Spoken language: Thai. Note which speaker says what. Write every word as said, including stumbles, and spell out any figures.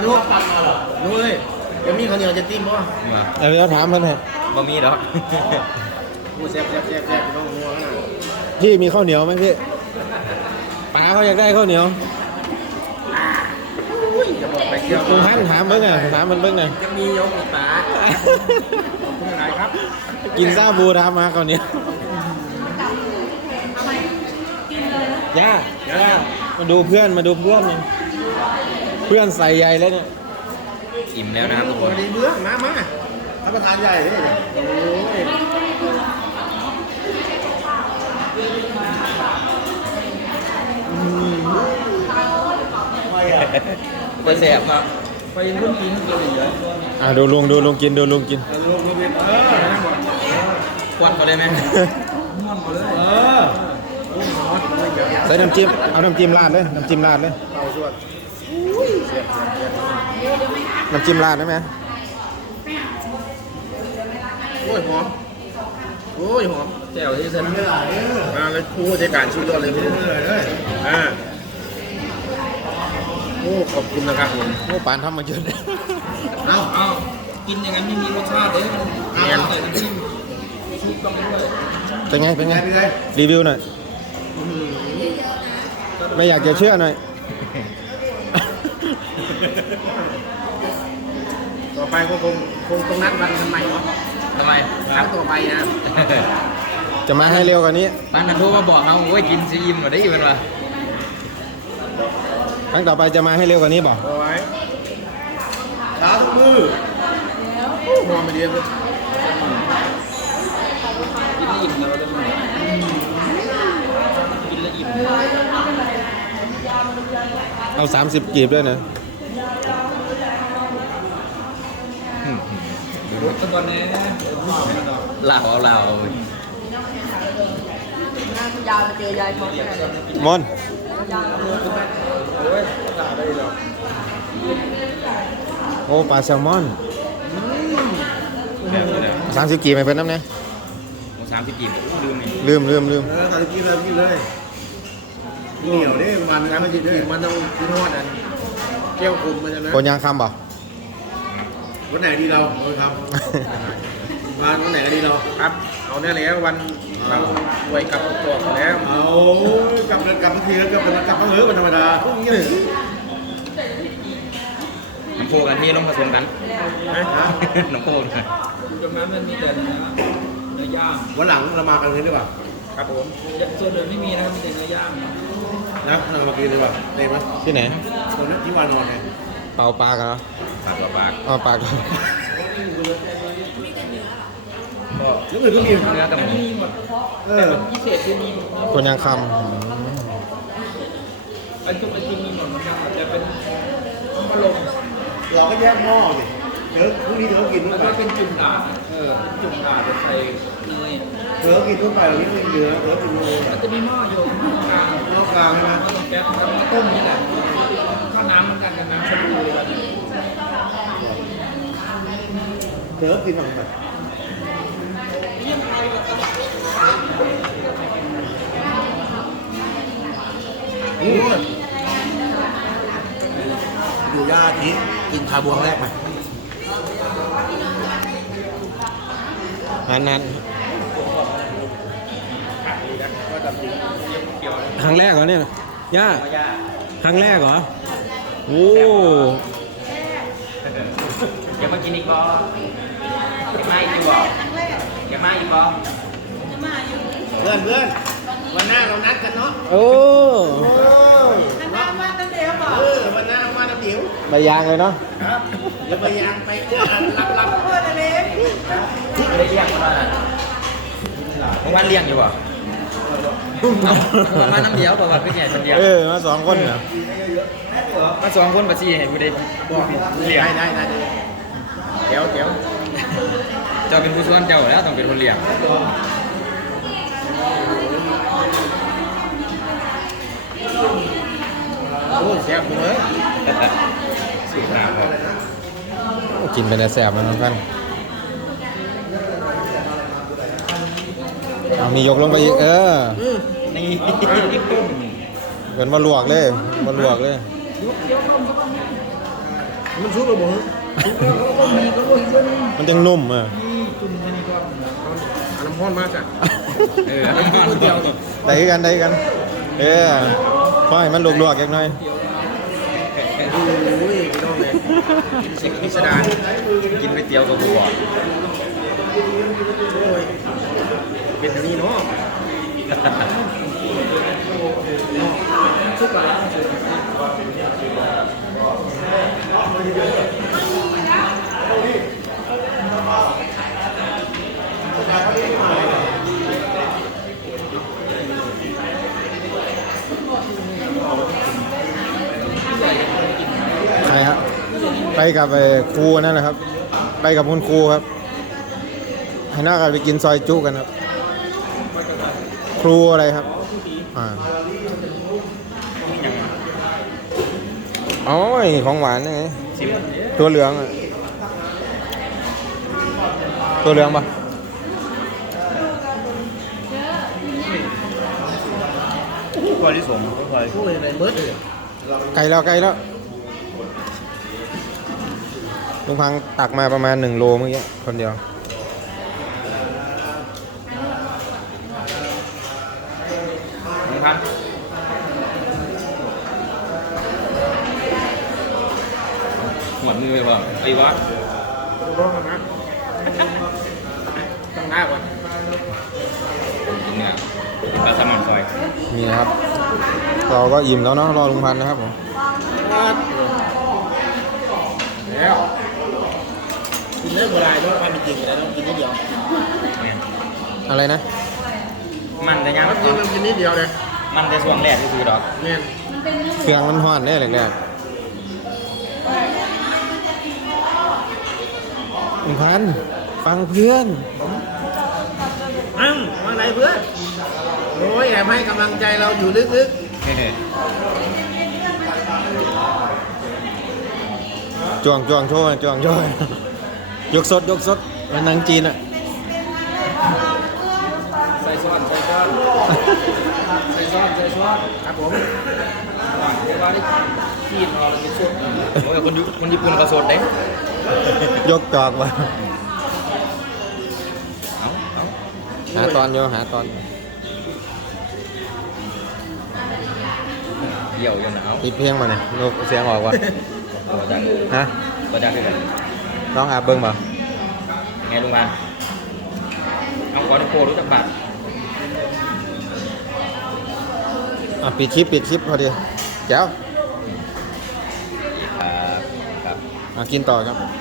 Speaker 1: ลูกลูกเอ้ยจะมีข้าวเหนียวจะติ้มบ่
Speaker 2: เดี๋ยวถามเพิ่นให้
Speaker 3: บ่มีดอก
Speaker 1: กูแซ่บแซ่บแซ่บแซ่บน้องงัวนะ
Speaker 2: พี่มีข้าวเหนียวไหมพี่ป๋าเขาอยากได้ข้าวเหนียวลุงฮั่นถามเบิ้งไงถามมันเบิ้งไง
Speaker 1: จะมียกอีกป๋าขอบคุณหลายครับ
Speaker 2: กินซาบูทำมาข้าวเหนียวย่าย่ามาดูเพื่อนมาดูเพื่อนเนี่ยเพื่อนใส่ใหญ่แล้วเนี่ย
Speaker 3: อิ่มแล้วนะครับทุกคน
Speaker 1: ดีเบื้องมามารับประทานใหญ่เลยโอ้ย
Speaker 3: ไปแสบครับ
Speaker 1: ไปรุ่นกินกินเยอะ
Speaker 2: อ่ะดูลุงดูลุงกินดูลุงกิน
Speaker 1: ลุงลุงกินเออ
Speaker 3: ควันเขาได้ไหม
Speaker 1: ม่วนมาเลยเออ
Speaker 2: ใส่น้ำจิ้มเอาน้ำจิ้มราดเลยน้ำจิ้มราดเลย
Speaker 1: เอาส่วน
Speaker 2: น้ำจิ้มราดได้ไหม
Speaker 1: โอ้ยหอมโอ้ยหอมแจ่วที่เซนไม่ได้มาเลยผู้จัดการชุดยอดเลยพี่เลยอ่าโอ้ขอบคุณนะครับผม
Speaker 2: โอ้ปานทำมาเยอะเลย
Speaker 1: เอาเอากินอย่างนั้นไม่มีรสชาติเลยเอาใส่น้ำจิ้มชุบต้องด้วย
Speaker 2: เป็นไงเป็นไงรีวิวหน่อยไม่อยากจะเชื่อหน่อย
Speaker 1: ต่อไปก็คงคงต้องนัดวันทำไมเนาะ
Speaker 3: ทำไม
Speaker 1: ครั้งต่อไปนะ
Speaker 2: จะมาให้เร็วกว่านี้
Speaker 3: ปานนั้นโทรมาบอกเราโอ้ยกินซีอิ่มกว่าได้อีกเป็นวะ
Speaker 2: ครั้งต่อไปจะมาให้เร็วกว่านี้บอก
Speaker 1: เอาไว้ช้าทุกมือมองไปเดียวเลยกินละอิ่มเราจะไม่กินละอิ่ม
Speaker 2: เอาสามสิบกีบด้วยนะ
Speaker 1: ตอนนี้
Speaker 3: เหล่าเอาเหล่าเอา
Speaker 4: ยาวไปเจอยายมอน
Speaker 2: มอนโอ้ปลาแซลมอนสามสิบกีบไม่เป็นน้ำเนี่ย
Speaker 3: สามสิบกีบลืม
Speaker 2: ลืมลืมลืม
Speaker 1: เออสามสิบกีบเลยกินเลยเหนียวดิมันสามสิบกีบมันต้องกินทอดอันเจียวคุมมันจะนะ
Speaker 2: คนยางคำบ่
Speaker 1: วันไหนดีเราเราทำวันวันไหนดีเราครับเอาเนี่ยแล้ววันเราไว้กับตัวแล้วเอากลับเดินกลับทีแล้วกลับกลับมาเหือเป็นธรรมดาพวกนี้เลย
Speaker 3: น้ำโคกันที่ต้องผสมกันน้ำโคก
Speaker 1: ตรงนั้นมันมีแต่เนื้อเนื้อย่างวันหลังเรามากันเลยดีกว่าครับผมส่วนเดิมไม่มีนะมีแต่เนื้อย่างนะเรามากินดีกว่าได้ไหม
Speaker 2: ที่ไหน
Speaker 1: คนนั้นที่วานอนไง
Speaker 2: เป่าปลากันเหรอ
Speaker 3: ปลาปลา
Speaker 2: อ๋อปลากัน
Speaker 1: แล้วอื่นก็มี
Speaker 3: เนื้อกับหมู
Speaker 1: เออพิเศษที่มี
Speaker 2: คนยังคำ
Speaker 1: อันทุกอันที่มีหมดอาจจะเป็นพัดลมเราก็แยกหม้อดิเดี๋ยวพรุ่งนี้เดี๋ยวกินด้วยไปเป็นจุ่มด่าเออจุ่มด่าจะใส่เนยเดี๋ยวกินด้วยไปเราไม่กินเนื้อเดี๋ยวกินเนื้อมันจะมีหม้ออยู่หม้อกลางหม้อกลางใช่ไหมหม้อต้มแก๊สแล้วมาต้มนี่แหละข้าวน้ำมันกันกับน้ำชาบูเลยเดี๋ยวกินของมันอยู่ย่าทีกินคาบวงแรกไหม
Speaker 2: อันนั้นครั้งแรกเหรอเนี่ยย่าครั้งแรกเหรอโอ้
Speaker 3: ยังมากินอีกบ่ยังมาอีกบ่ยังมาอีกบ่
Speaker 1: เพื่อนเพื่อนวันหน้าเรานัดกันเนาะ
Speaker 2: โอ้
Speaker 4: วันหน้ามาตั้งเดียวบอก
Speaker 1: เออวันหน้าเรามาตั้งเดียว
Speaker 2: ใบยางเลยเนาะ
Speaker 1: ครับแล้วใบยางไปรับรับ
Speaker 4: เพื่อนอะไร
Speaker 3: ไม่ได้เลี้ยงมาเมื่อวานเลี้ยงอยู่บ่มาน้ำเดียวบ่ว่าเป็นใหญ่คนเดียว
Speaker 2: เออมาสองคนเหรอ
Speaker 3: มาสองคนมาชี้เห็นกูได้บอกเลี้ยง
Speaker 1: ได้ได้ได้เดี๋ยวเดี๋ยว
Speaker 3: เจ้าเป็นผู้ส่วนเจ้าแล้วต้องเป็นคนเลี้ยง
Speaker 1: โอ้แซ่บเลย
Speaker 3: สีหน้าครับ
Speaker 2: กินเป็นแต่แสบมันท่านเอามียกลงไปอีกเออ
Speaker 3: นี่
Speaker 2: เหมือนมาลวกเลยมาลวกเลย
Speaker 1: มันซุกระเบิดซุกแล้วก็มีก็มีเพื่อน
Speaker 2: มันจังนุ่มอ่ะ
Speaker 1: จุ่มมันก็เอาน้ำร้อนมาจ้ะ
Speaker 3: เออ
Speaker 1: ก๋วยเตี๋ยว
Speaker 2: ได้กันได้กันเออพอให้มันลวกๆอย่างหน่อย
Speaker 1: โอ้ยพี่น้องเลยสิพิสดาร
Speaker 3: กินก๋วยเตี๋ยวกับบัว
Speaker 1: โอ้ยเป็นอันนี้เนาะซุกอะไร
Speaker 2: ใช่ครับไปกับไอ้ครูนั่นแหละครับ ไปกับคุณครูครับให้น่ากันไปกินซอยจุกันครับ ครูอะไรครับอ่าอ๋อของหวานนี่ไง
Speaker 3: ชิม
Speaker 2: ตัวเหลืองอ่ะตัวเหลืองปะ
Speaker 3: พอที่สมพอ
Speaker 1: โอ้ยอะไรเบิร์ดเลย
Speaker 2: ไกลแล้วไกลแล้วลุงพังตักมาประมาณหนึ่งโลเมื่อกี้คนเดียว
Speaker 3: ลุงพันหมดมือไปบ่ไอ้วะ
Speaker 1: ร้องกันนะตั้งหน้าก่อน
Speaker 3: กินเนี่ยปลาแซลมอนซอย
Speaker 2: นี่นะครับ เราก็อิ่มแล้วเนาะรอลุงพันธุ์นะครับผม
Speaker 1: แล้วกินเนื้อโบราณด้วยความเป็นจริงแล้วต้องกินนิดเดียว
Speaker 3: เนี่ย
Speaker 2: อะไรนะ
Speaker 3: มันแต่ยัง
Speaker 1: กินมันกินนิดเดียวเลย
Speaker 3: มันแต่ช่วงแรกที่ซื้อดอก
Speaker 1: เนี่ย
Speaker 2: เครื่องมันห่อนได้แหละลุงพันธุ์ฟังเพื่อน
Speaker 1: อ้าวว่าไงเพื่อนโอ้ยแอบให้กำลังใจเราอยู่ลึก
Speaker 2: จวงจวงโชว์จวงโชว์ยกสดยกสดเป็นหนังจีนอ่ะ
Speaker 3: ใส่ซ้อนใส่ซ้อนใส่ซ้อนใส่ซ้อน
Speaker 1: ๆครับผม
Speaker 3: เดี๋ยวว่าได้ขีดรอเราจะสดโอ้ยคนยุคนญี่ปุ่นเขาสดเด้
Speaker 2: ยกจอกมา
Speaker 3: เอาเอา
Speaker 2: หาตอนโยหาตอน
Speaker 3: เดี่ยวอยู่นะเอา
Speaker 2: ติดเพลงมาเนี่ยนกเสียงออกวะ
Speaker 3: ตัวจัง
Speaker 2: ฮะ
Speaker 3: ตัวจังด้วยกัน
Speaker 2: น้องอาบเบิ้งมา
Speaker 3: ไงลุงพันเอาขอตะโพรู้จักบัตร
Speaker 2: อ่ะปิดคลิปปิดคลิปพอดีแจ๋ว
Speaker 3: ครับครับ
Speaker 2: อ่ะกินต่อครับ